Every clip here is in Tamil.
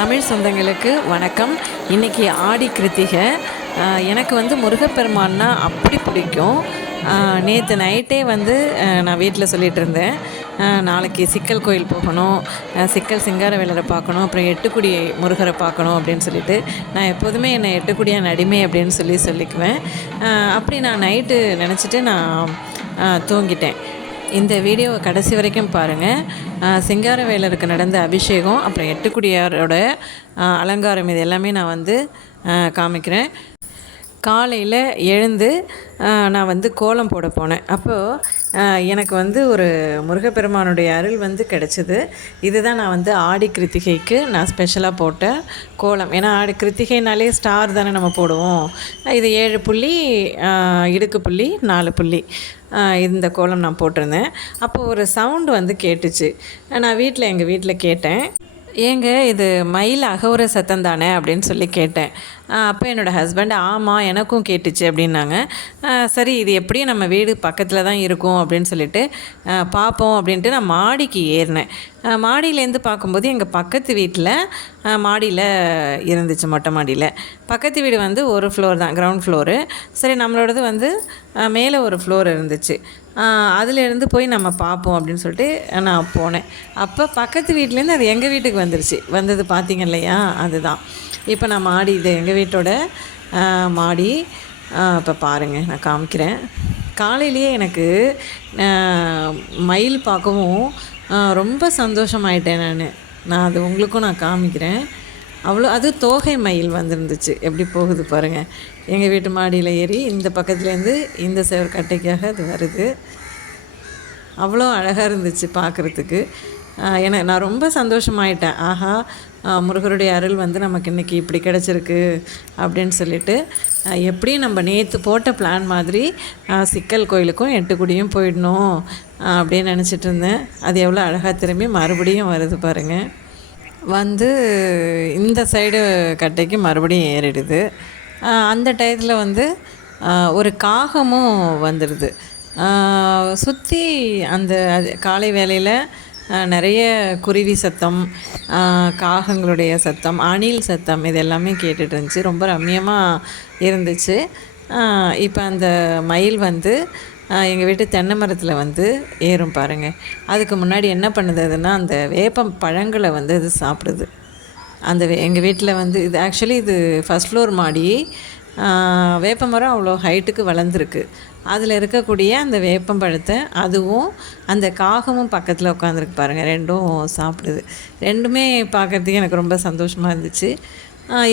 தமிழ் சொந்தங்களுக்கு வணக்கம். இன்றைக்கி ஆடி கிருத்திகை. எனக்கு வந்து முருகப்பெருமான்னா அப்படி பிடிக்கும். நேற்று நைட்டே வந்து நான் வீட்டில் சொல்லிகிட்டு இருந்தேன். நாளைக்கு சிக்கல் கோயில் போகணும். சிக்கல் சிங்கார வேலரை பார்க்கணும். அப்புறம் எட்டுக்குடி முருகரை பார்க்கணும் அப்படின்னு சொல்லிட்டு நான் எப்போதுமே என்னை எட்டுக்குடியாக நடிமை அப்படின்னு சொல்லி சொல்லிக்குவேன். அப்படி நான் நைட்டு நினச்சிட்டு நான் தூங்கிட்டேன். இந்த வீடியோவை கடைசி வரைக்கும் பாருங்கள் சிங்காரவேலருக்கு நடந்த அபிஷேகம் அப்புறம் எட்டுக்குடியாரோட அலங்காரம் இது எல்லாமே நான் வந்து காமிக்கிறேன். காலையில் எழுந்து நான் வந்து கோலம் போட போனேன். அப்போது எனக்கு வந்து ஒரு முருகப்பெருமானுடைய அருள் வந்து கிடச்சிது. இதுதான் நான் வந்து ஆடி கிருத்திகைக்கு நான் ஸ்பெஷலாக போட்ட கோலம். ஏன்னா ஆடி கிருத்திகைனாலே ஸ்டார் தானே நம்ம போடுவோம். இது ஏழு புள்ளி இடுக்கு புள்ளி நாலு புள்ளி இந்த கோலம் நான் போட்டிருந்தேன். அப்போது ஒரு சவுண்டு வந்து கேட்டுச்சு. நான் வீட்டில் எங்கள் வீட்டில் கேட்டேன். ஏங்க இது மயில் அகவுர சத்தம் தானே அப்படின்னு சொல்லி கேட்டேன். அப்போ என்னோடய ஹஸ்பண்ட் ஆமாம் எனக்கும் கேட்டுச்சு அப்படின்னாங்க. சரி இது எப்படியும் நம்ம வீடு பக்கத்தில் தான் இருக்கும் அப்படின்னு சொல்லிட்டு பார்ப்போம் அப்படின்ட்டு நான் மாடிக்கு ஏறினேன். மாடியிலேருந்து பார்க்கும்போது எங்கள் பக்கத்து வீட்டில் மாடியில் இருந்துச்சு மொட்டை மாடியில். பக்கத்து வீடு வந்து ஒரு ஃப்ளோர் தான் கிரவுண்ட் ஃப்ளோரு சரி நம்மளோடது வந்து மேலே ஒரு ஃப்ளோர் இருந்துச்சு. அதிலேருந்து போய் நம்ம பார்ப்போம் அப்படின்னு சொல்லிட்டு நான் போனேன். அப்போ பக்கத்து வீட்டிலேருந்து அது எங்கள் வீட்டுக்கு வந்துருச்சு. வந்தது பார்த்திங்க இல்லையா? அதுதான். இப்போ நான் மாடி இது எங்கள் வீட்டோட மாடி. இப்போ பாருங்கள் நான் காமிக்கிறேன். காலையிலேயே எனக்கு மயில் பார்க்கவும் ரொம்ப சந்தோஷமாயிட்டேன் நான். நான் அது உங்களுக்கும் நான் காமிக்கிறேன். அவ்வளோ அது தோகை மயில் வந்திருந்துச்சு. எப்படி போகுது பாருங்கள் எங்கள் வீட்டு மாடியில் ஏறி இந்த பக்கத்துலேருந்து இந்த சேவர் கட்டைக்காக அது வருது. அவ்வளோ அழகாக இருந்துச்சு பார்க்குறதுக்கு எனக்கு நான் ரொம்ப சந்தோஷமாயிட்டேன். ஆஹா முருகருடைய அருள் வந்து நமக்கு இன்றைக்கி இப்படி கிடச்சிருக்கு அப்படின்னு சொல்லிட்டு எப்படியும் நம்ம நேற்று போட்ட பிளான் மாதிரி சிக்கல் கோயிலுக்கும் எட்டுக்குடியும் போயிடணும் அப்படின்னு நினச்சிட்டு இருந்தேன். அது எவ்வளோ அழகாக திரும்பி மறுபடியும் வருது பாருங்கள் வந்து இந்த சைடு கட்டைக்கு மறுபடியும் ஏறிடுது. அந்த டயத்தில் வந்து ஒரு காகமும் வந்துடுது. சுற்றி அந்த அது காலை வேளையில் நிறைய குருவி சத்தம் காகங்களுடைய சத்தம் அணில் சத்தம் இது எல்லாமே கேட்டுட்டு இருந்துச்சு. ரொம்ப ரம்மியமாக இருந்துச்சு. இப்போ அந்த மயில் வந்து எங்கள் வீட்டு தென்னை மரத்தில் வந்து ஏறும் பாருங்கள் அதுக்கு முன்னாடி என்ன பண்ணுதுன்னா அந்த வேப்பம் பழங்களை வந்து அது சாப்பிடுது. அந்த எங்கள் வீட்டில் வந்து இது ஆக்சுவலி இது ஃபஸ்ட் ஃப்ளோர் மாடி. வேப்ப மரம் அவ்வளோ ஹைட்டுக்கு வளர்ந்துருக்கு. அதில் இருக்கக்கூடிய அந்த வேப்பம் பழத்தை அதுவும் அந்த காகமும் பக்கத்தில் உட்காந்துருக்கு பாருங்கள் ரெண்டும் சாப்பிடுது. ரெண்டுமே பார்க்குறதுக்கு எனக்கு ரொம்ப சந்தோஷமாக இருந்துச்சு.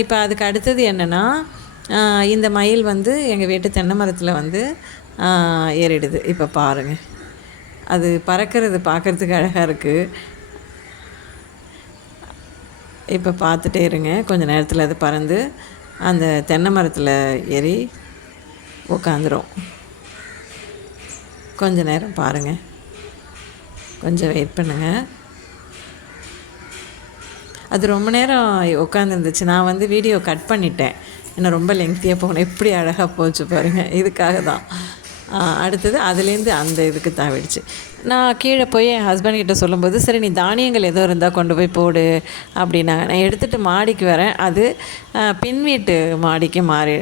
இப்போ அதுக்கு அடுத்தது என்னென்னா இந்த மயில் வந்து எங்கள் வீட்டு தென்னை மரத்தில் வந்து ஏறிடுது. இப்போ பாருங்கள் அது பறக்கிறது பார்க்குறதுக்கு அழகாக இருக்குது இப்போ பார்த்துட்டே இருங்க. கொஞ்ச நேரத்தில் அது பறந்து அந்த தென்னை மரத்தில் ஏறி உட்காந்துரும் கொஞ்ச நேரம் பாருங்கள் கொஞ்சம் வெயிட் பண்ணுங்கள் அது ரொம்ப நேரம் உட்காந்துருந்துச்சு நான் வந்து வீடியோ கட் பண்ணிட்டேன். என்ன ரொம்ப லெங்க்த்தியாக போகணும். எப்படி அழகாக போச்சு பாருங்கள் இதுக்காக தான். அடுத்தது அதுலேருந்து அந்த இதுக்கு தாவிடுச்சு. நான் கீழே போய் என் ஹஸ்பண்ட் கிட்ட சொல்லும்போது சரி நீ தானியங்கள் எதோ இருந்தால் கொண்டு போய் போடு அப்படின்னாங்க நான் எடுத்துகிட்டு மாடிக்கு வரேன். அது பின் வீட்டு மாடிக்கு மாறி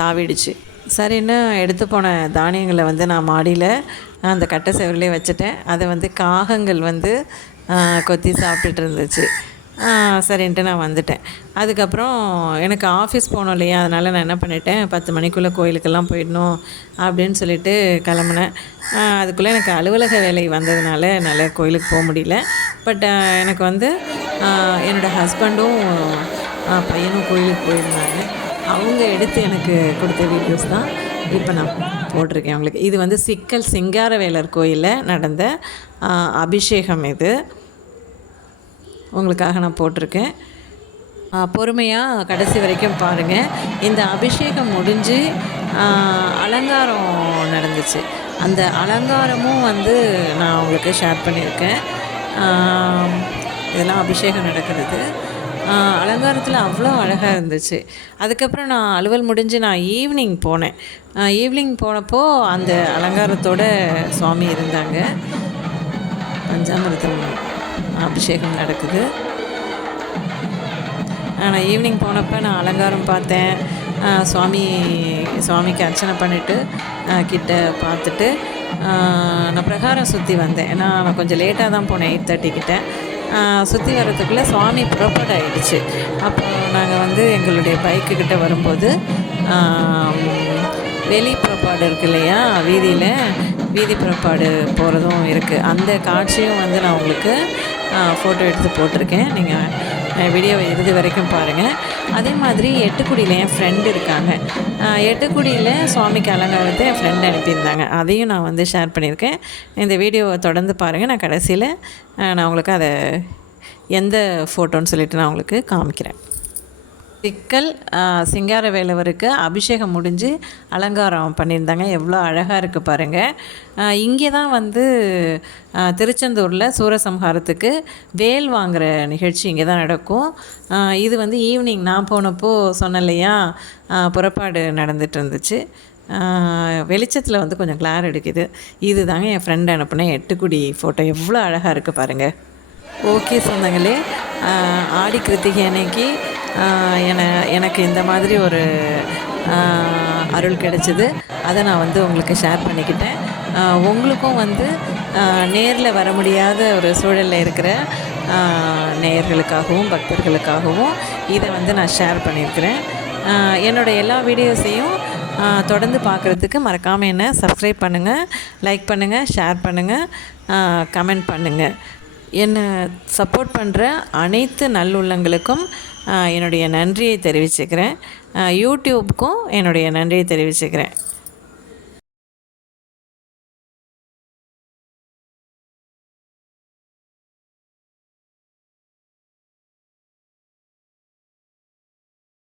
தாவிடுச்சு. சரின்னு எடுத்து போன தானியங்களை வந்து நான் மாடியில் அந்த கட்டை செவரிலே வச்சுட்டேன். அதை வந்து காகங்கள் வந்து கொத்தி சாப்பிட்டுட்டு இருந்துச்சு. சரின்ட்டு நான் வந்துட்டேன். அதுக்கப்புறம் எனக்கு ஆஃபீஸ் போகணும் இல்லையா? அதனால் நான் என்ன பண்ணிட்டேன்? பத்து மணிக்குள்ளே கோயிலுக்கெல்லாம் போயிடணும் அப்படின்னு சொல்லிட்டு கிளம்புனேன். அதுக்குள்ளே எனக்கு அலுவலக வேலை வந்ததுனால என்னால் கோயிலுக்கு போக முடியல. பட் எனக்கு வந்து என்னோடய ஹஸ்பண்டும் பையனும் கோயிலுக்கு போயிருந்தாங்க. அவங்க எடுத்து எனக்கு கொடுத்த வீடியோஸ் தான் இப்போ நான் போட்டிருக்கேன் அவங்களுக்கு. இது வந்து சிக்கல் சிங்காரவேலர் கோயிலில் நடந்த அபிஷேகம் இது. உங்களுக்காக நான் போட்டிருக்கேன். பொறுமையாக கடைசி வரைக்கும் பாருங்கள் இந்த அபிஷேகம் முடிஞ்சு அலங்காரம் நடந்துச்சு. அந்த அலங்காரமும் வந்து நான் உங்களுக்கு ஷேர் பண்ணியிருக்கேன். இதெல்லாம் அபிஷேகம் நடக்கிறது. அலங்காரத்தில் அவ்வளோ அழகாக இருந்துச்சு. அதுக்கப்புறம் நான் அலுவல் முடிஞ்சு நான் ஈவினிங் போனேன். ஈவினிங் போனப்போ அந்த அலங்காரத்தோட சுவாமி இருந்தாங்க. பஞ்சாமிர்தம் அபிஷேகம் நடக்குது. நான் ஈவினிங் போனப்போ நான் அலங்காரம் பார்த்தேன். சுவாமி சுவாமிக்கு அர்ச்சனை பண்ணிவிட்டு கிட்ட பார்த்துட்டு நான் பிரகாரம் சுற்றி வந்தேன். ஏன்னா நான் கொஞ்சம் லேட்டாக தான் போனேன் எயிட் தேர்ட்டி கிட்ட. சுற்றி வர்றதுக்குள்ளே சுவாமி புறப்பாடு ஆகிடுச்சு அப்போ நாங்கள் வந்து எங்களுடைய பைக்குக்கிட்ட வரும்போது வெளி புறப்பாடு இருக்கு இல்லையா? வீதியில் வீதி புறப்பாடு போகிறதும் இருக்குது அந்த காட்சியும் வந்து நான் உங்களுக்கு ஃபோட்டோ எடுத்து போட்டிருக்கேன். நீங்கள் வீடியோவை இறுதி வரைக்கும் பாருங்கள் அதே மாதிரி எட்டுக்குடியில் என் ஃப்ரெண்டு இருக்காங்க. எட்டுக்குடியில் சுவாமிக்கு அலங்காரத்தை என் ஃப்ரெண்டு அனுப்பியிருந்தாங்க. அதையும் நான் வந்து ஷேர் பண்ணியிருக்கேன். இந்த வீடியோவை தொடர்ந்து பாருங்கள் நான் கடைசியில் நான் உங்களுக்கு அதை எந்த ஃபோட்டோன்னு சொல்லிட்டு நான் உங்களுக்கு காமிக்கிறேன். சிக்கல் சிங்கார வேலவருக்கு அபிஷேகம் முடிஞ்சு அலங்காரம் பண்ணியிருந்தாங்க. எவ்வளோ அழகாக இருக்குது பாருங்கள் இங்கே தான் வந்து திருச்செந்தூரில் சூரசம்ஹாரத்துக்கு வேல் வாங்குகிற நிகழ்ச்சி இங்கே தான் நடக்கும். இது வந்து ஈவினிங் நான் போனப்போ சொன்னலையா இல்லையா புறப்பாடு நடந்துட்டு இருந்துச்சு. வெளிச்சத்தில் வந்து கொஞ்சம் கிளார் எடுக்குது இது தாங்க என் ஃப்ரெண்ட் அனுப்புனேன் எட்டுக்குடி ஃபோட்டோ எவ்வளோ அழகாக இருக்குது பாருங்கள் ஓகே சொந்தங்களே ஆடி கிருத்திகை அன்னைக்கு என எனக்கு இந்த மாதிரி ஒரு அருள் கிடைச்சிது. அதை நான் வந்து உங்களுக்கு ஷேர் பண்ணிக்கிட்டேன். உங்களுக்கும் வந்து நேரில் வர முடியாத ஒரு சூழலில் இருக்கிற நேயர்களுக்காகவும் பக்தர்களுக்காகவும் இதை வந்து நான் ஷேர் பண்ணியிருக்கிறேன். என்னோடய என்னோட எல்லா வீடியோஸையும் தொடர்ந்து பார்க்குறதுக்கு மறக்காமல் என்ன சப்ஸ்கிரைப் பண்ணுங்கள் லைக் பண்ணுங்கள் ஷேர் பண்ணுங்கள் கமெண்ட் பண்ணுங்கள் என்னை சப்போர்ட் பண்ணுற அனைத்து நல்லுள்ளங்களுக்கும் என்னுடைய நன்றியை தெரிவிச்சுக்கிறேன். யூடியூப்க்கும் என்னுடைய நன்றியை தெரிவிச்சுக்கிறேன்.